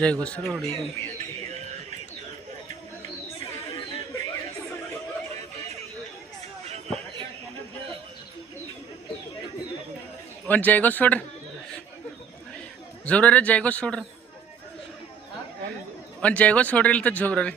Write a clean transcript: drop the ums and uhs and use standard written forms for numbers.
ಜೈಗೋಸ್ಕರ ಹೊಡಿ ಒಂದು ಜೈಗೋಸ್ ನೋಡ್ರಿ ಜೋರ ರೀ ಜೈಗೋಸ್ ನೋಡ್ರಿ ಒಂದು ಜೈಗೋಸ್ ನೋಡ್ರಿ ಇಲ್ತ ಜೋರ ರೀ